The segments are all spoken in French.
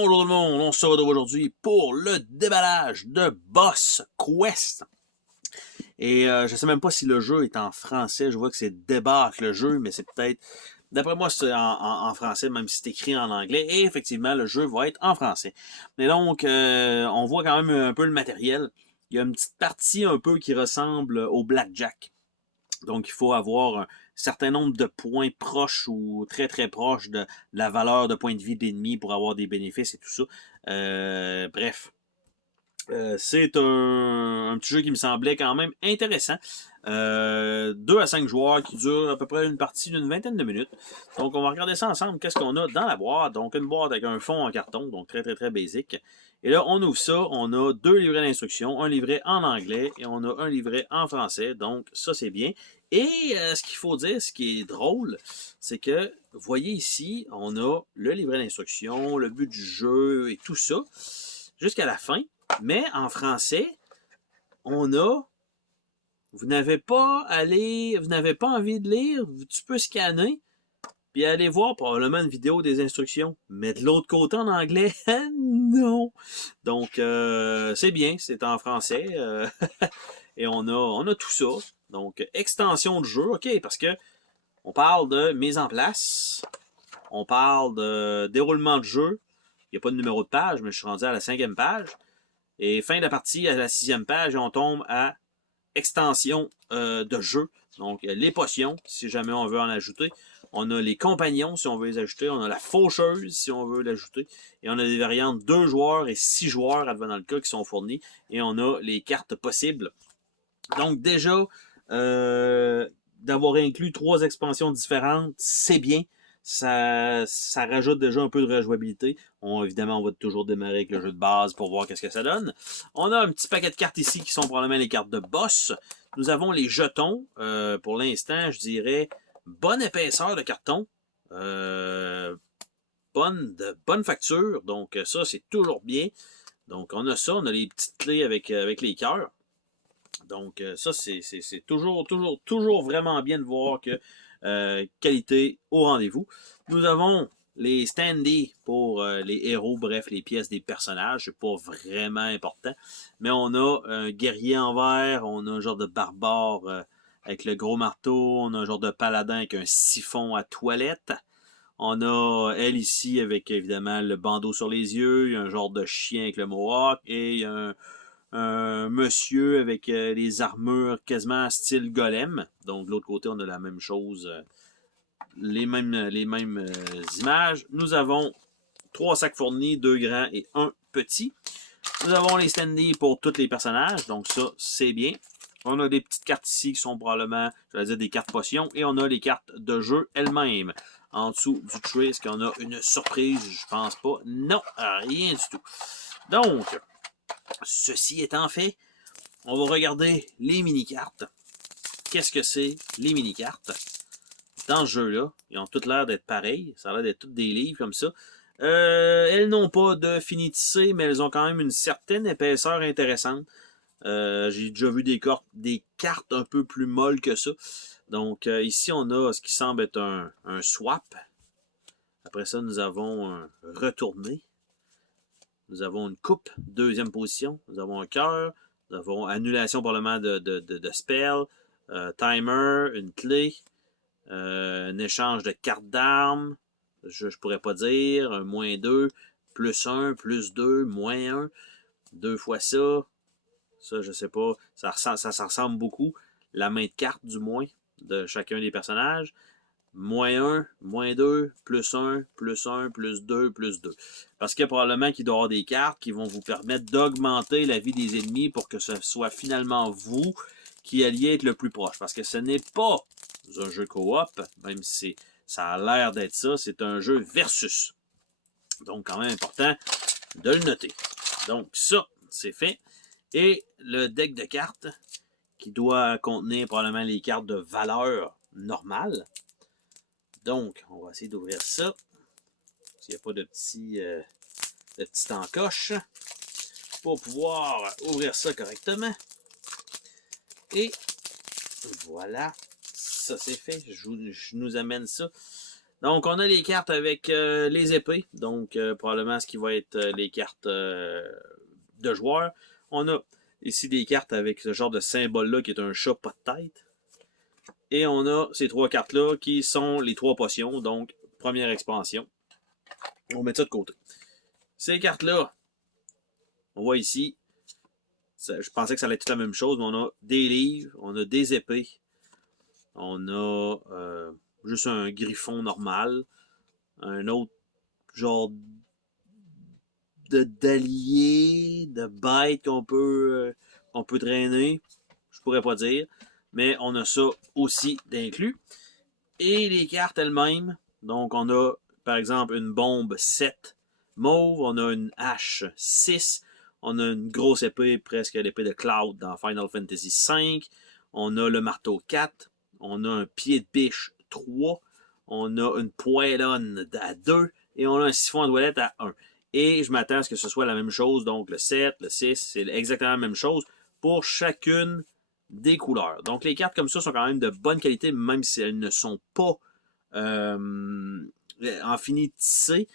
Bonjour tout le monde, on se retrouve aujourd'hui pour le déballage de Boss Quest. Et je sais même pas si le jeu est en français, je vois que c'est Débarque le jeu, mais c'est peut-être, d'après moi c'est en français, même si c'est écrit en anglais. Et effectivement, le jeu va être en français. Mais donc, on voit quand même un peu le matériel. Il y a une petite partie un peu qui ressemble au Blackjack. Donc, il faut avoir un certain nombre de points proches ou très très proches de la valeur de points de vie de l'ennemi pour avoir des bénéfices et tout ça. Bref, c'est un petit jeu qui me semblait quand même intéressant. 2 à 5 joueurs qui durent à peu près une partie d'une vingtaine de minutes. Donc, on va regarder ça ensemble. Qu'est-ce qu'on a dans la boîte? Donc, une boîte avec un fond en carton, donc très, très, très basique. Et là, on ouvre ça. On a 2 livrets d'instructions, un livret en anglais et on a un livret en français. Donc, ça, c'est bien. Et ce qu'il faut dire, ce qui est drôle, c'est que, vous voyez ici, on a le livret d'instructions, le but du jeu et tout ça, jusqu'à la fin. Mais en français, on a vous n'avez pas envie de lire, tu peux scanner, puis aller voir probablement une vidéo des instructions. Mais de l'autre côté, en anglais, non. Donc, c'est bien, c'est en français. Et on a tout ça. Donc, extension de jeu, OK, parce que on parle de mise en place, on parle de déroulement de jeu. Il n'y a pas de numéro de page, mais je suis rendu à la 5e page. Et fin de la partie à la 6e page, on tombe à extension de jeu. Donc, les potions, si jamais on veut en ajouter. On a les compagnons, si on veut les ajouter. On a la faucheuse, si on veut l'ajouter. Et on a des variantes 2 joueurs et 6 joueurs, advenant le cas, qui sont fournis. Et on a les cartes possibles. Donc, déjà, d'avoir inclus 3 expansions différentes, c'est bien. Ça rajoute déjà un peu de rejouabilité. Évidemment, on va toujours démarrer avec le jeu de base pour voir qu'est-ce que ça donne. On a un petit paquet de cartes ici qui sont probablement les cartes de boss. Nous avons les jetons. Pour l'instant, je dirais bonne épaisseur de carton. Bonne facture. Donc ça, c'est toujours bien. Donc on a ça. On a les petites clés avec les cœurs. Donc ça, c'est toujours vraiment bien de voir que qualité au rendez-vous. Nous avons les standees pour les héros, bref, les pièces des personnages. C'est pas vraiment important. Mais on a un guerrier en verre, on a un genre de barbare avec le gros marteau, on a un genre de paladin avec un siphon à toilette. On a elle ici avec évidemment le bandeau sur les yeux, il y a un genre de chien avec le mohawk et il y a un monsieur avec les armures quasiment style golem. Donc de l'autre côté, on a la même chose, les mêmes images. Nous avons 3 sacs fournis, 2 grands et 1 petit. Nous avons les standees pour tous les personnages, donc ça, c'est bien. On a des petites cartes ici qui sont probablement, je vais dire, des cartes potions, et on a les cartes de jeu elles-mêmes. En dessous du tray, est-ce qu'on a une surprise? Je pense pas. Non, rien du tout. Donc, ceci étant fait, on va regarder les mini-cartes. Qu'est-ce que c'est, les mini-cartes? Dans ce jeu-là, ils ont toutes l'air d'être pareilles. Ça a l'air d'être toutes des livres comme ça. Elles n'ont pas de finité, mais elles ont quand même une certaine épaisseur intéressante. J'ai déjà vu des cartes un peu plus molles que ça. Donc ici, on a ce qui semble être un swap. Après ça, nous avons un retourné. Nous avons une coupe, 2e position. Nous avons un cœur. Nous avons annulation probablement de spell. Timer, une clé. Un échange de cartes d'armes. Je pourrais pas dire. Un -2, +1, +2, -1. 2 fois ça. Ça, je sais pas. Ça ressemble beaucoup. La main de carte, du moins, de chacun des personnages. -1, -2, +1, +1, +2, +2. Parce qu'il y a probablement qu'il doit y avoir des cartes qui vont vous permettre d'augmenter la vie des ennemis pour que ce soit finalement vous qui alliez être le plus proche. Parce que ce n'est pas un jeu coop, même si ça a l'air d'être ça, c'est un jeu versus. Donc, quand même important de le noter. Donc, ça, c'est fait. Et le deck de cartes qui doit contenir probablement les cartes de valeur normale. Donc, on va essayer d'ouvrir ça. S'il n'y a pas de petite encoche. Pour pouvoir ouvrir ça correctement. Et voilà. Ça, c'est fait. Je nous amène ça Donc, on a les cartes avec les épées. Donc, probablement ce qui va être les cartes de joueurs. On a ici des cartes avec ce genre de symbole-là qui est un chat pas de tête. Et on a ces 3 cartes-là qui sont les 3 potions. Donc, première expansion. On met ça de côté. Ces cartes-là, on voit ici, je pensais que ça allait être toute la même chose, mais on a des livres, on a des épées, on a juste un griffon normal, un autre genre d'allié, de bête qu'on peut traîner, je pourrais pas dire, mais on a ça aussi d'inclus. Et les cartes elles-mêmes, donc on a par exemple une bombe 7 mauve, on a une hache 6, on a une grosse épée, presque l'épée de Cloud dans Final Fantasy V, on a le marteau 4, on a un pied de biche 3, on a une poêlonne à 2 et on a un siphon à toilette à 1. Et je m'attends à ce que ce soit la même chose, donc le 7, le 6, c'est exactement la même chose pour chacune des couleurs. Donc les cartes comme ça sont quand même de bonne qualité, même si elles ne sont pas en fini tissé.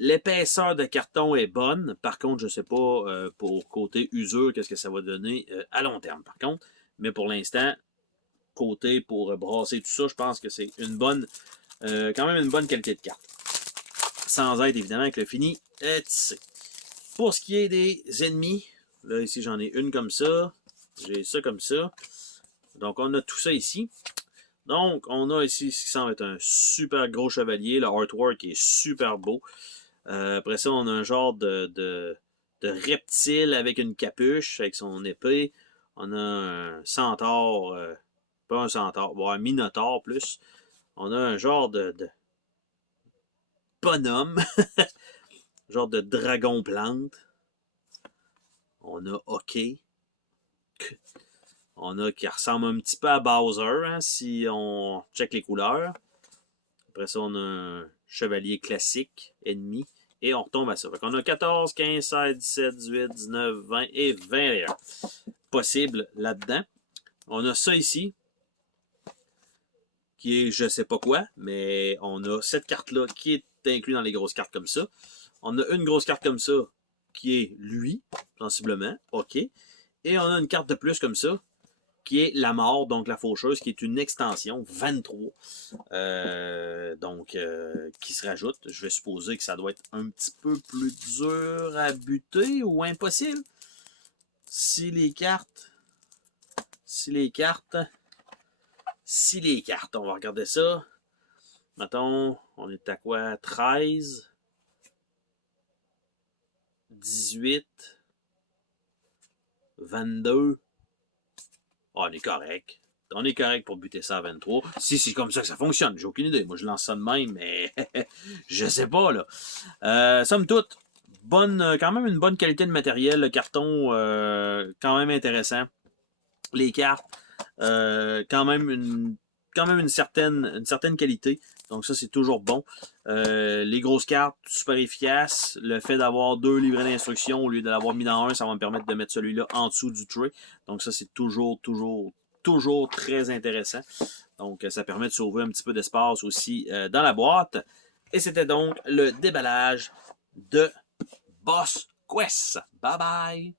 L'épaisseur de carton est bonne. Par contre, je ne sais pas pour côté usure, qu'est-ce que ça va donner à long terme, par contre. Mais pour l'instant, côté pour brasser tout ça, je pense que c'est une bonne, quand même une bonne qualité de carte. Sans être évidemment avec le fini tissé. Pour ce qui est des ennemis, là ici j'en ai une comme ça. J'ai ça comme ça. Donc on a tout ça ici. Donc, on a ici ce qui semble être un super gros chevalier. Le artwork est super beau. Après ça, on a un genre de reptile avec une capuche, avec son épée. On a un centaure, pas un centaure, bon, un minotaure plus. On a un genre de bonhomme, genre de dragon plante. On a Hockey. On a qui ressemble un petit peu à Bowser, hein, si on check les couleurs. Après ça, on a un chevalier classique, ennemi. Et on retombe à ça. Fait qu'on a 14, 15, 16, 17, 18, 19, 20 et 21 possibles là-dedans. On a ça ici, qui est je sais pas quoi, mais on a cette carte-là qui est inclue dans les grosses cartes comme ça. On a une grosse carte comme ça, qui est lui, sensiblement. OK. Et on a une carte de plus comme ça, qui est la mort, donc la faucheuse, qui est une extension, 23. Qui se rajoute. Je vais supposer que ça doit être un petit peu plus dur à buter ou impossible. Si les cartes, on va regarder ça. Mettons, on est à quoi? 13, 18, 22. Oh, on est correct. On est correct pour buter ça à 23. Si c'est comme ça que ça fonctionne, j'ai aucune idée. Moi, je lance ça de même, mais je sais pas, là. Somme toute, quand même une bonne qualité de matériel. Le carton, quand même intéressant. Les cartes, quand même une certaine qualité. Donc ça, c'est toujours bon. Les grosses cartes, super efficaces. Le fait d'avoir 2 livrets d'instructions au lieu de l'avoir mis dans un, ça va me permettre de mettre celui-là en dessous du tray. Donc ça, c'est toujours très intéressant. Donc ça permet de sauver un petit peu d'espace aussi dans la boîte. Et c'était donc le déballage de Boss Quest. Bye bye!